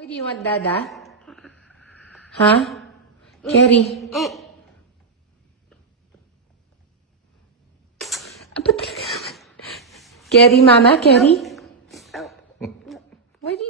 Why do you want dada? Huh? Talaga naman? Kerry, mama? Kerry? Why do.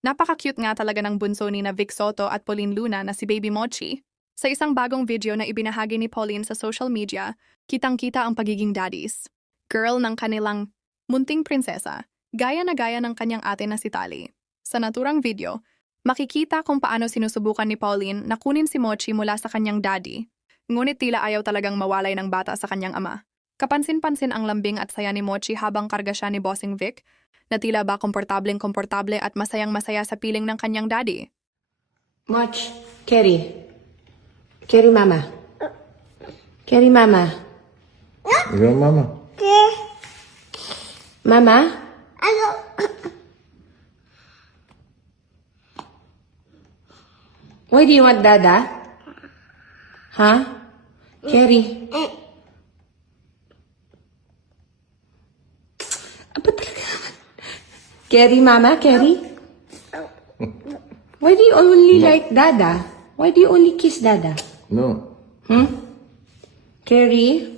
Napaka-cute nga talaga ng bunso ni na Vic Soto at Pauline Luna na si Baby Mochi. Sa isang bagong video na ibinahagi ni Pauline sa social media, kitang-kita ang pagiging daddies. Girl ng kanilang munting prinsesa, gaya na gaya ng kanyang ate na si Tali. Sa naturang video, makikita kung paano sinusubukan ni Pauline na kunin si Mochi mula sa kanyang daddy. Ngunit tila ayaw talagang mawalay ng bata sa kanyang ama. Kapansin-pansin ang lambing at saya ni Mochi habang karga siya ni Bossing Vic, na tila ba komportableng komportable at masayang masaya sa piling ng kanyang daddy. Moch, Kerry. Kerry, mama. Kerry, mama. Your mama. Mama? Why do you want dada? Huh? Kerry? Apa talaga naman? Kerry, mama? Kerry? Why do you only like dada? Why do you only kiss dada? No. Hmm? Kerry?